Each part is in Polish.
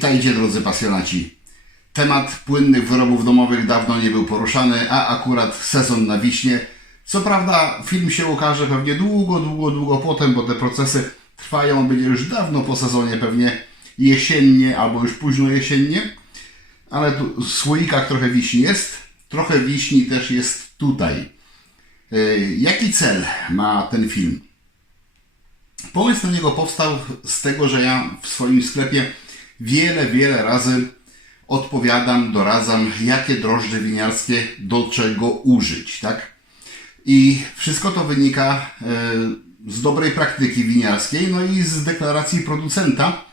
Witajcie drodzy pasjonaci. Temat płynnych wyrobów domowych dawno nie był poruszany, a akurat sezon na wiśnie. Co prawda film się ukaże pewnie długo, długo, długo potem, bo te procesy trwają, będzie już dawno po sezonie, pewnie jesiennie albo już późno jesiennie. Ale tu w słoikach trochę wiśni jest, trochę wiśni też jest tutaj. Yy, Jaki cel ma ten film? Pomysł na niego powstał z tego, że ja w swoim sklepie wiele, wiele razy odpowiadam, doradzam, jakie drożdże winiarskie do czego użyć, tak? I wszystko to wynika e, z dobrej praktyki winiarskiej, no i z deklaracji producenta,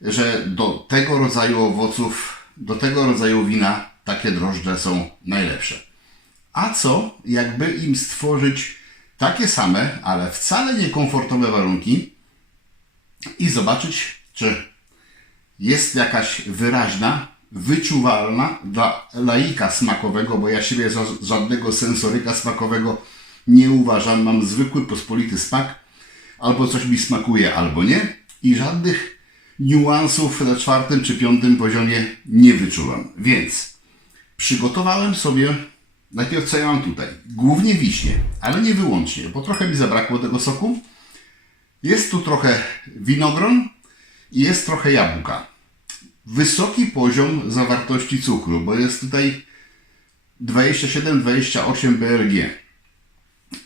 że do tego rodzaju owoców, do tego rodzaju wina takie drożdże są najlepsze. A co, jakby im stworzyć takie same, ale wcale niekomfortowe warunki i zobaczyć, czy jest jakaś wyraźna, wyczuwalna dla laika smakowego, bo ja siebie za żadnego sensoryka smakowego nie uważam. Mam zwykły, pospolity smak. Albo coś mi smakuje, albo nie. I żadnych niuansów na czwartym czy piątym poziomie nie wyczuwam. Więc przygotowałem sobie najpierw co ja mam tutaj. Głównie wiśnie, ale nie wyłącznie, bo trochę mi zabrakło tego soku. Jest tu trochę winogron jest trochę jabłka. Wysoki poziom zawartości cukru, bo jest tutaj 27-28 BRG.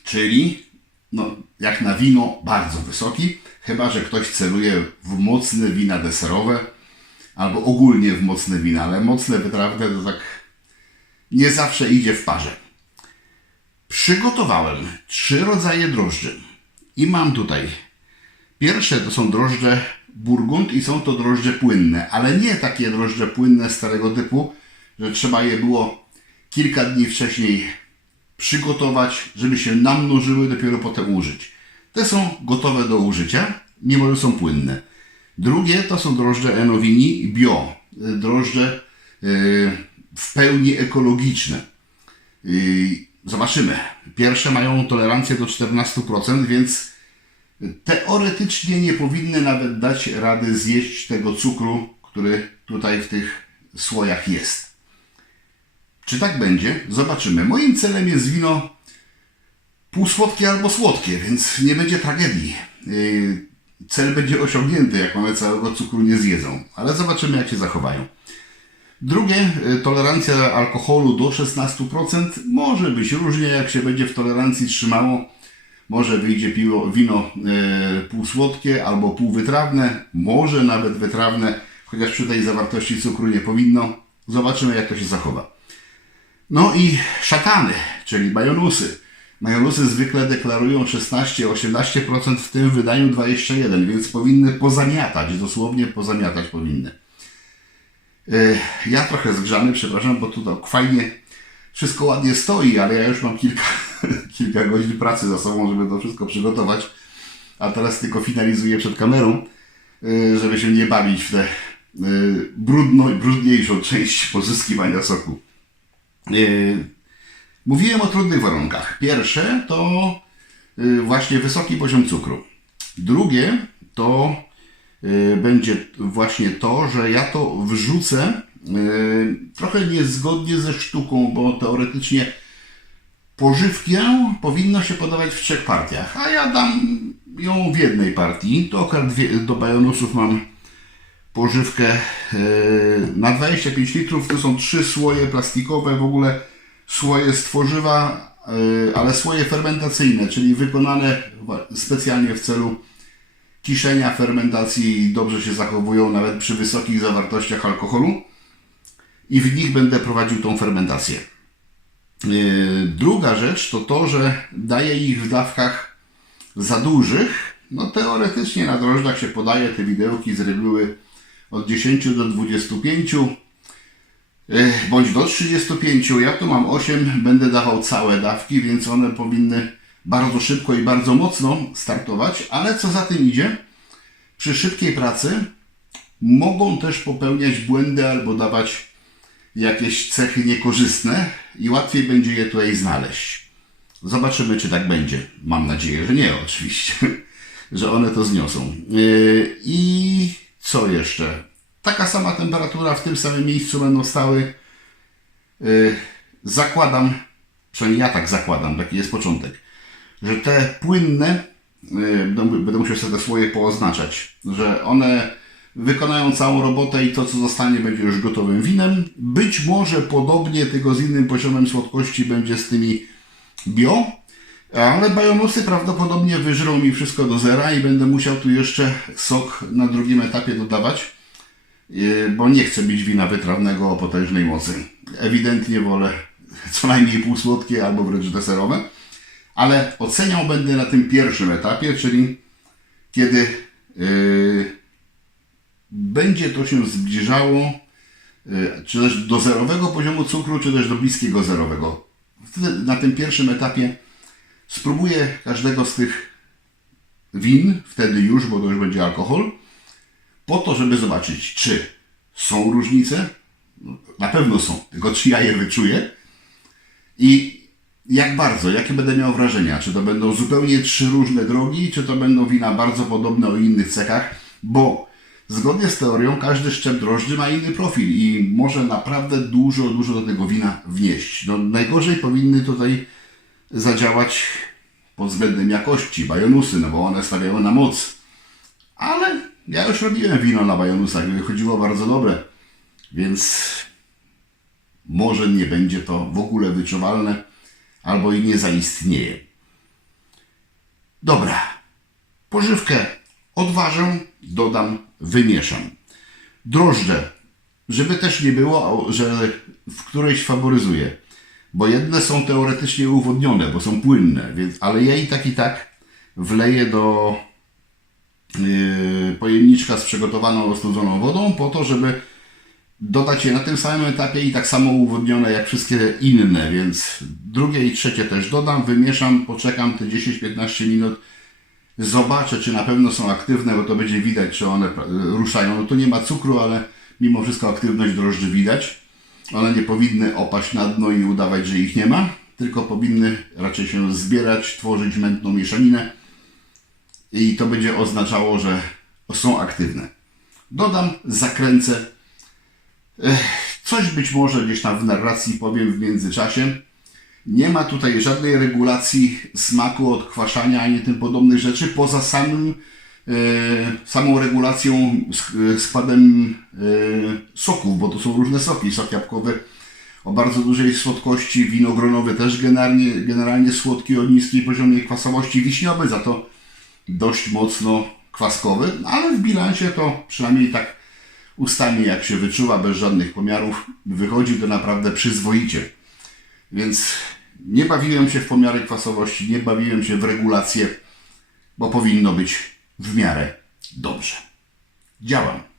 Czyli, no, jak na wino, bardzo wysoki. Chyba, że ktoś celuje w mocne wina deserowe albo ogólnie w mocne wina, ale mocne wytrawne to tak nie zawsze idzie w parze. Przygotowałem trzy rodzaje drożdży i mam tutaj Pierwsze to są drożdże burgund i są to drożdże płynne, ale nie takie drożdże płynne starego typu, że trzeba je było kilka dni wcześniej przygotować, żeby się namnożyły, dopiero potem użyć. Te są gotowe do użycia, mimo że są płynne. Drugie to są drożdże Enowini Bio, y, drożdże y, w pełni ekologiczne. Y, Zobaczymy. Pierwsze mają tolerancję do 14%, więc teoretycznie nie powinny nawet dać rady zjeść tego cukru, który tutaj w tych słojach jest. Czy tak będzie? Zobaczymy. Moim celem jest wino półsłodkie albo słodkie, więc nie będzie tragedii. Yy, Cel będzie osiągnięty, jak one całego cukru nie zjedzą, ale zobaczymy, jak się zachowają. Drugie, y, tolerancja alkoholu do 16%. Może być różnie, jak się będzie w tolerancji trzymało. Może wyjdzie piwo, wino e, półsłodkie albo półwytrawne, może nawet wytrawne, chociaż przy tej zawartości cukru nie powinno. Zobaczymy, jak to się zachowa. No i szatany, czyli majonusy. Majonusy zwykle deklarują 16-18%, w tym wydaniu 21%, więc powinny pozamiatać, dosłownie pozamiatać powinny. E, Ja trochę zgrzany, przepraszam, bo tu tak fajnie wszystko ładnie stoi, ale ja już mam kilka, kilka godzin pracy za sobą, żeby to wszystko przygotować. A teraz tylko finalizuję przed kamerą, y, żeby się nie bawić w tę y, brudno, brudniejszą część pozyskiwania soku. Y, Mówiłem o trudnych warunkach. Pierwsze to właśnie wysoki poziom cukru. Drugie to będzie właśnie to, że ja to wrzucę trochę niezgodnie ze sztuką, bo teoretycznie pożywkę powinno się podawać w trzech partiach, a ja dam ją w jednej partii. To akurat do bajonusów mam pożywkę e, na 25 litrów. To są trzy słoje plastikowe, w ogóle słoje z tworzywa, e, ale słoje fermentacyjne, czyli wykonane specjalnie w celu kiszenia, fermentacji i dobrze się zachowują nawet przy wysokich zawartościach alkoholu. I w nich będę prowadził tą fermentację. Yy, Druga rzecz to to, że daje ich w dawkach za dużych. No teoretycznie na drożdżach się podaje te widełki z reguły od 10 do 25 yy, bądź do 35. Ja tu mam 8, będę dawał całe dawki, więc one powinny bardzo szybko i bardzo mocno startować, ale co za tym idzie, przy szybkiej pracy mogą też popełniać błędy albo dawać jakieś cechy niekorzystne i łatwiej będzie je tutaj znaleźć. Zobaczymy, czy tak będzie. Mam nadzieję, że nie, oczywiście, że one to zniosą. Yy, I co jeszcze? taka sama temperatura w tym samym miejscu będą stały. Yy, zakładam, przynajmniej ja tak zakładam, taki jest początek, że te płynne, będę, będę musiał sobie te swoje pooznaczać, że one wykonają całą robotę i to, co zostanie, będzie już gotowym winem. Być może podobnie, tylko z innym poziomem słodkości będzie z tymi bio, ale bajonusy prawdopodobnie wyżrą mi wszystko do zera i będę musiał tu jeszcze sok na drugim etapie dodawać, yy, bo nie chcę mieć wina wytrawnego o potężnej mocy. Ewidentnie wolę co najmniej półsłodkie albo wręcz deserowe, ale oceniał będę na tym pierwszym etapie, czyli kiedy yy, będzie to się zbliżało yy, czy też do zerowego poziomu cukru, czy też do bliskiego zerowego. Wtedy na tym pierwszym etapie spróbuję każdego z tych win, wtedy już, bo to już będzie alkohol, po to, żeby zobaczyć, czy są różnice. Na pewno są, tylko czy ja je wyczuję i jak bardzo, jakie będę miał wrażenia. Czy to będą zupełnie trzy różne drogi, czy to będą wina bardzo podobne o innych cechach, bo zgodnie z teorią każdy szczep drożdży ma inny profil i może naprawdę dużo, dużo do tego wina wnieść. No, najgorzej powinny tutaj zadziałać pod względem jakości, bajonusy, no bo one stawiają na moc. Ale ja już robiłem wino na bajonusach i wychodziło bardzo dobre, więc może nie będzie to w ogóle wyczuwalne, albo i nie zaistnieje. Dobra, pożywkę odważę, dodam, wymieszam. Drożdże, żeby też nie było, że w którejś faworyzuję, bo jedne są teoretycznie uwodnione, bo są płynne, więc, ale ja i tak i tak wleję do yy, pojemniczka z przygotowaną ostudzoną wodą po to, żeby dodać je na tym samym etapie i tak samo uwodnione jak wszystkie inne, więc drugie i trzecie też dodam, wymieszam, poczekam te 10-15 minut, zobaczę czy na pewno są aktywne, bo to będzie widać, czy one ruszają. No tu nie ma cukru, ale mimo wszystko aktywność drożdży widać. One nie powinny opaść na dno i udawać, że ich nie ma, tylko powinny raczej się zbierać, tworzyć mętną mieszaninę i to będzie oznaczało, że są aktywne. Dodam, zakręcę, Coś być może gdzieś tam w narracji powiem w międzyczasie. Nie ma tutaj żadnej regulacji smaku, odkwaszania ani tym podobnych rzeczy, poza samym, e, samą regulacją, sk- składem e, soków, bo to są różne soki. Sok jabłkowy o bardzo dużej słodkości, winogronowy też generalnie, generalnie słodki o niskiej poziomie kwasowości, wiśniowy za to dość mocno kwaskowy, ale w bilansie to przynajmniej tak ustami, jak się wyczuwa, bez żadnych pomiarów, wychodzi to naprawdę przyzwoicie. Więc nie bawiłem się w pomiary kwasowości, nie bawiłem się w regulację, bo powinno być w miarę dobrze. Działam.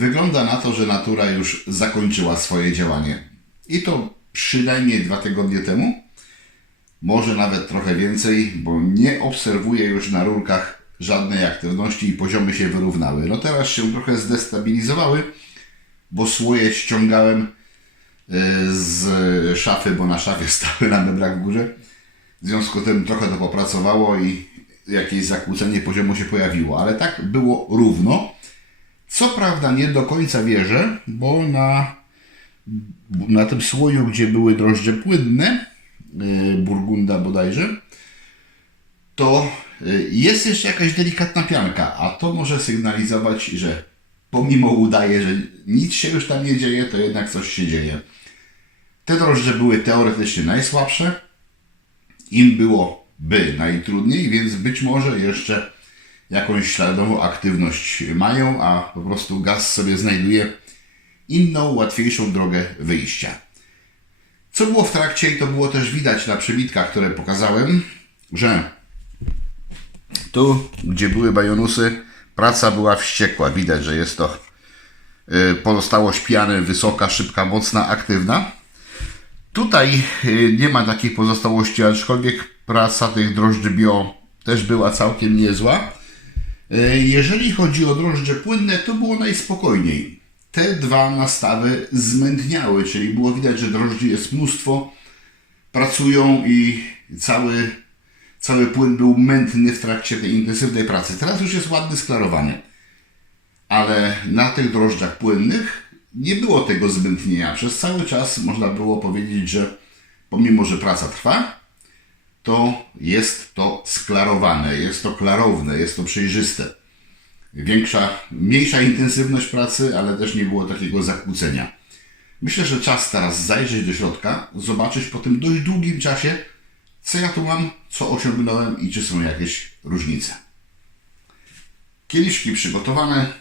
Wygląda na to, że natura już zakończyła swoje działanie. I to przynajmniej dwa tygodnie temu, może nawet trochę więcej, bo nie obserwuję już na rurkach żadnej aktywności i poziomy się wyrównały. No teraz się trochę zdestabilizowały, bo słoje ściągałem y, z szafy, bo na szafie stały na meblach w górze. W związku z tym trochę to popracowało i jakieś zakłócenie poziomu się pojawiło, ale tak było równo. Co prawda nie do końca wierzę, bo na, na tym słoju, gdzie były drożdże płynne, yy, burgunda bodajże, to y, jest jeszcze jakaś delikatna pianka, a to może sygnalizować, że pomimo udaje, że nic się już tam nie dzieje, to jednak coś się dzieje. Te drożdże były teoretycznie najsłabsze, im było by najtrudniej, więc być może jeszcze jakąś śladową aktywność mają, a po prostu gaz sobie znajduje inną, łatwiejszą drogę wyjścia. Co było w trakcie i to było też widać na przebitkach, które pokazałem, że tu, gdzie były bajonusy, praca była wściekła. Widać, że jest to y, pozostałość piany wysoka, szybka, mocna, aktywna. Tutaj y, nie ma takiej pozostałości, aczkolwiek praca tych drożdży bio też była całkiem niezła. Y, Jeżeli chodzi o drożdże płynne, to było najspokojniej. Te dwa nastawy zmętniały, czyli było widać, że drożdży jest mnóstwo, pracują i cały, cały płyn był mętny w trakcie tej intensywnej pracy. Teraz już jest ładny, sklarowany. Ale na tych drożdżach płynnych nie było tego zmętnienia. Przez cały czas można było powiedzieć, że pomimo, że praca trwa, to jest to sklarowane, jest to klarowne, jest to przejrzyste. Większa, mniejsza intensywność pracy, ale też nie było takiego zakłócenia. Myślę, że czas teraz zajrzeć do środka, zobaczyć po tym dość długim czasie, co ja tu mam, co osiągnąłem i czy są jakieś różnice. Kieliszki przygotowane.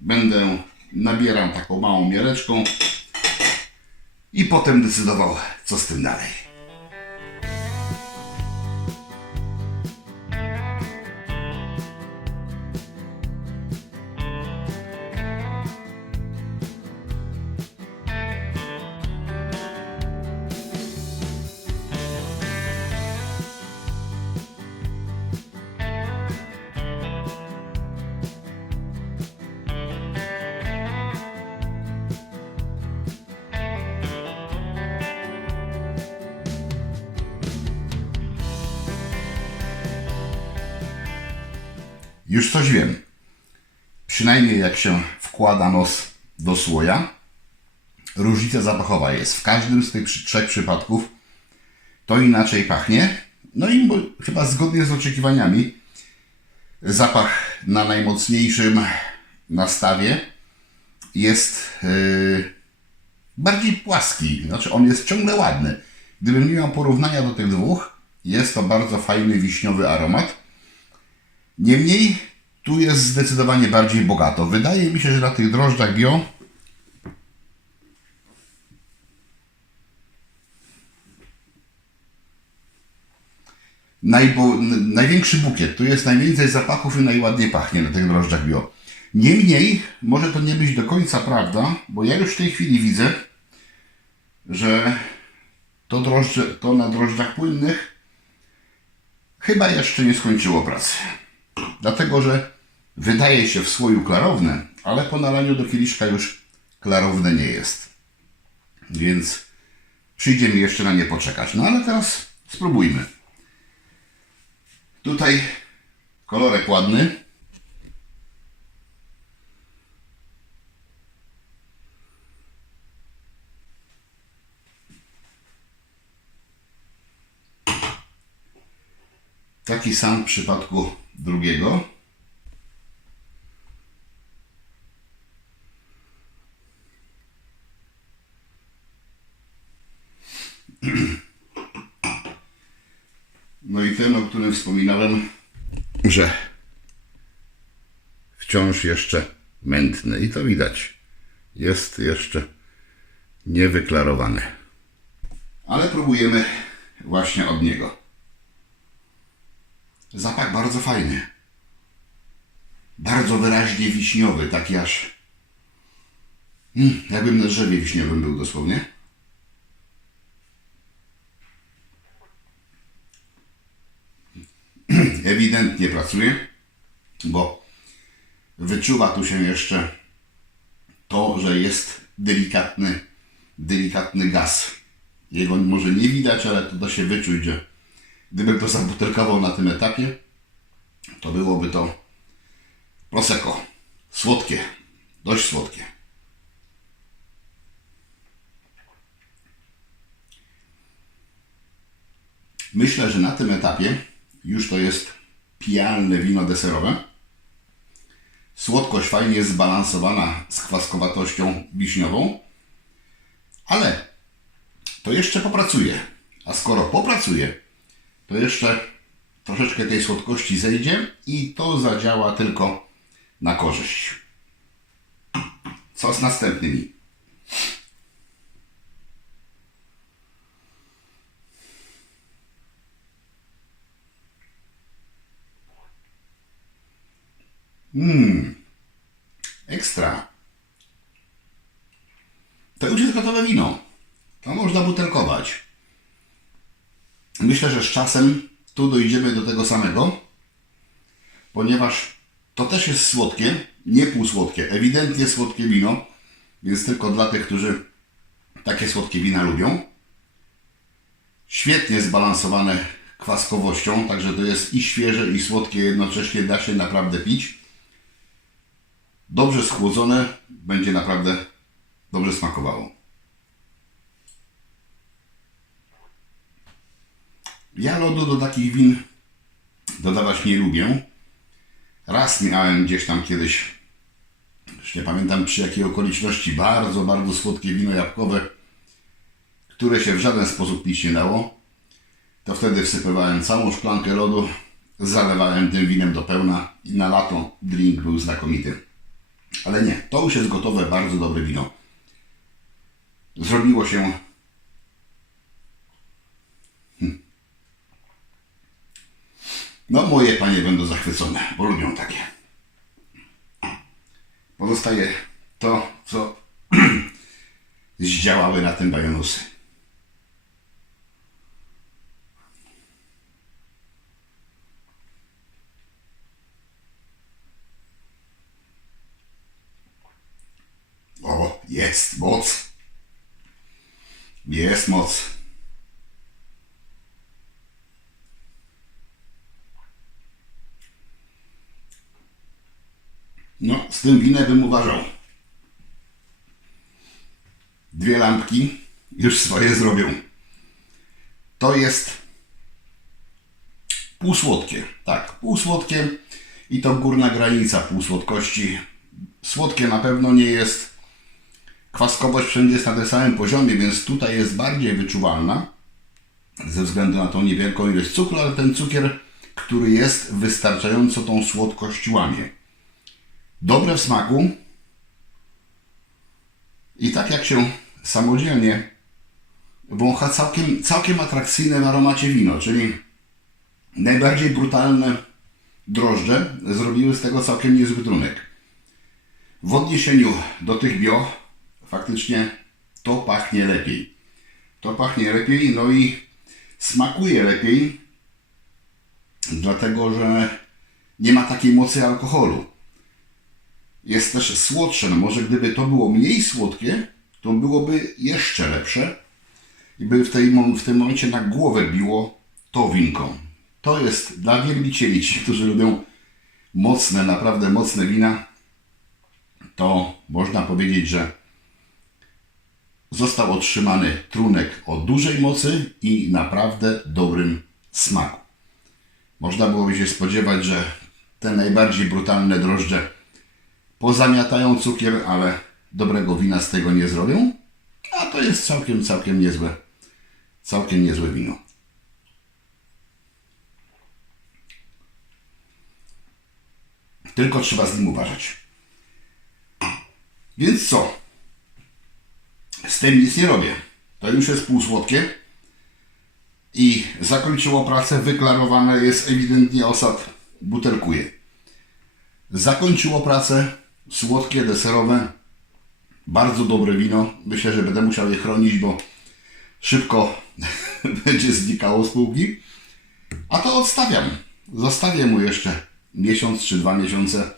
Będę nabierał taką małą miareczką i potem decydował, co z tym dalej. Przynajmniej jak się wkłada nos do słoja, różnica zapachowa jest. W każdym z tych trzech przypadków to inaczej pachnie. No i chyba zgodnie z oczekiwaniami zapach na najmocniejszym nastawie jest yy, bardziej płaski. Znaczy on jest ciągle ładny. Gdybym nie miał porównania do tych dwóch, jest to bardzo fajny wiśniowy aromat. Niemniej tu jest zdecydowanie bardziej bogato. Wydaje mi się, że na tych drożdżach bio najbo, największy bukiet. Tu jest najwięcej zapachów i najładniej pachnie na tych drożdżach bio. Niemniej może to nie być do końca prawda, bo ja już w tej chwili widzę, że to, drożdże, to na drożdżach płynnych chyba jeszcze nie skończyło pracy. Dlatego, że wydaje się w słoju klarowne, ale po nalaniu do kieliszka już klarowne nie jest. Więc przyjdzie mi jeszcze na nie poczekać. No ale teraz spróbujmy. Tutaj kolorek ładny. Taki sam w przypadku drugiego. No i ten, o którym wspominałem, że wciąż jeszcze mętny. I to widać. Jest jeszcze niewyklarowany. Ale próbujemy właśnie od niego. Zapach bardzo fajny. Bardzo wyraźnie wiśniowy, taki aż Mm, jakbym na drzewie wiśniowym był dosłownie. Ewidentnie pracuje, bo wyczuwa tu się jeszcze to, że jest delikatny, delikatny gaz. Jego może nie widać, ale to da się wyczuć, że gdybym to zabutelkował na tym etapie, to byłoby to prosecco. Słodkie. Dość słodkie. Myślę, że na tym etapie już to jest pijalne wino deserowe. Słodkość fajnie zbalansowana z kwaskowatością wiśniową, ale to jeszcze popracuje. A skoro popracuje, to jeszcze troszeczkę tej słodkości zejdzie i to zadziała tylko na korzyść. Co z następnymi? Ekstra. To już jest gotowe wino. To można butelkować. Myślę, że z czasem tu dojdziemy do tego samego, ponieważ to też jest słodkie, nie półsłodkie, ewidentnie słodkie wino, więc tylko dla tych, którzy takie słodkie wina lubią. Świetnie zbalansowane kwaskowością, także to jest i świeże, i słodkie, jednocześnie da się naprawdę pić dobrze schłodzone, będzie naprawdę dobrze smakowało. Ja lodu do takich win dodawać nie lubię. Raz miałem gdzieś tam kiedyś, już nie pamiętam przy jakiej okoliczności, bardzo, bardzo słodkie wino jabłkowe, które się w żaden sposób pić nie dało. To wtedy wsypywałem całą szklankę lodu, zalewałem tym winem do pełna i na lato drink był znakomity. Ale nie, to już jest gotowe, bardzo dobre wino. Zrobiło się. Hm. No, moje panie będą zachwycone, bo lubią takie. Pozostaje to, co zdziałały na tym bajonusy. O, jest moc. Jest moc. No, z tym winem bym uważał. Dwie lampki już swoje zrobią. To jest półsłodkie. Tak, półsłodkie i to górna granica półsłodkości. Słodkie na pewno nie jest. Kwaskowość wszędzie jest na tym samym poziomie, więc tutaj jest bardziej wyczuwalna ze względu na tą niewielką ilość cukru, ale ten cukier, który jest, wystarczająco tą słodkość łamie. Dobre w smaku i tak jak się samodzielnie wącha całkiem, całkiem atrakcyjne w aromacie wino, czyli najbardziej brutalne drożdże zrobiły z tego całkiem niezły trunek. W odniesieniu do tych bio faktycznie to pachnie lepiej. To pachnie lepiej, no i smakuje lepiej, dlatego że nie ma takiej mocy alkoholu. Jest też słodsze. No może gdyby to było mniej słodkie, to byłoby jeszcze lepsze i by w, tej, w tym momencie na głowę biło to winko. To jest dla wielbicieli, ci, którzy lubią mocne, naprawdę mocne wina, to można powiedzieć, że został otrzymany trunek o dużej mocy i naprawdę dobrym smaku. Można byłoby się spodziewać, że te najbardziej brutalne drożdże pozamiatają cukier, ale dobrego wina z tego nie zrobią, a to jest całkiem, całkiem niezłe, całkiem niezłe wino. Tylko trzeba z nim uważać. Więc co? Z tym nic nie robię. To już jest półsłodkie. I zakończyło pracę, wyklarowane jest ewidentnie osad, butelkuje. Zakończyło pracę, słodkie, deserowe, Bardzo dobre wino. Myślę, że będę musiał je chronić, bo szybko będzie znikało z półki. A to odstawiam. Zostawię mu jeszcze miesiąc czy dwa miesiące.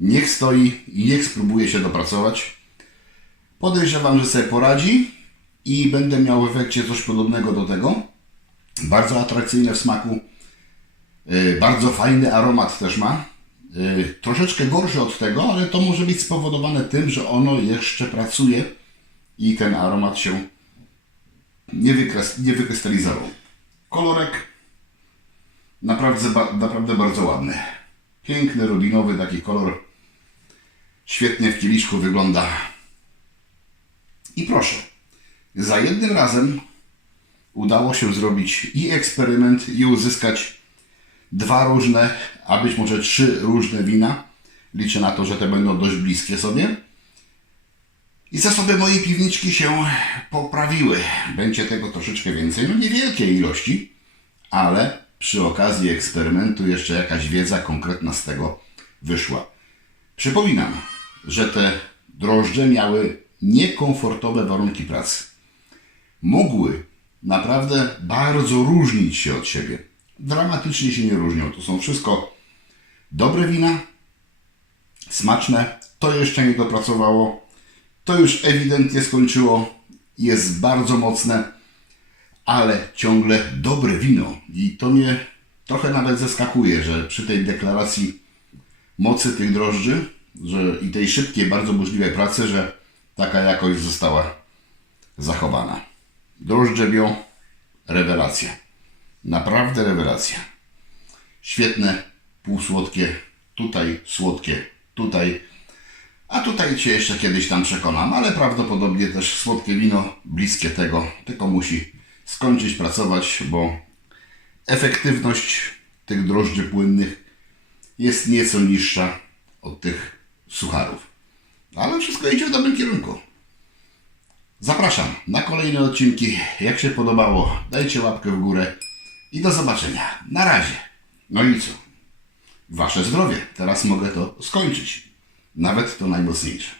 Niech stoi i niech spróbuje się dopracować. Podejrzewam, że sobie poradzi i będę miał w efekcie coś podobnego do tego. Bardzo atrakcyjne w smaku. Yy, Bardzo fajny aromat też ma. Yy, Troszeczkę gorszy od tego, ale to może być spowodowane tym, że ono jeszcze pracuje i ten aromat się nie, wykres, nie wykrystalizował. Kolorek naprawdę, naprawdę bardzo ładny. Piękny, rubinowy taki kolor. Świetnie w kieliszku wygląda. I proszę, za jednym razem udało się zrobić i eksperyment, i uzyskać dwa różne, a być może trzy różne wina. Liczę na to, że te będą dość bliskie sobie. I zasoby mojej piwniczki się poprawiły. Będzie tego troszeczkę więcej, no niewielkie ilości, ale przy okazji eksperymentu jeszcze jakaś wiedza konkretna z tego wyszła. Przypominam, że te drożdże miały niekomfortowe warunki pracy. Mogły naprawdę bardzo różnić się od siebie. Dramatycznie się nie różnią. To są wszystko dobre wina, smaczne. To jeszcze nie dopracowało. To już ewidentnie skończyło. Jest bardzo mocne, ale ciągle dobre wino. I to mnie trochę nawet zaskakuje, że przy tej deklaracji mocy tych drożdży że i tej szybkiej, bardzo możliwej pracy, że taka jakość została zachowana. Drożdże bio, rewelacja. Naprawdę rewelacja. Świetne, półsłodkie, tutaj słodkie, tutaj. A tutaj Cię jeszcze kiedyś tam przekonam, ale prawdopodobnie też słodkie wino bliskie tego, tylko musi skończyć pracować, bo efektywność tych drożdży płynnych jest nieco niższa od tych sucharów. Ale wszystko idzie w dobrym kierunku. Zapraszam na kolejne odcinki. Jak się podobało, dajcie łapkę w górę i do zobaczenia. Na razie. No i co? Wasze zdrowie. Teraz mogę to skończyć. Nawet to najmocniejsze.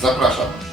Zapraszam.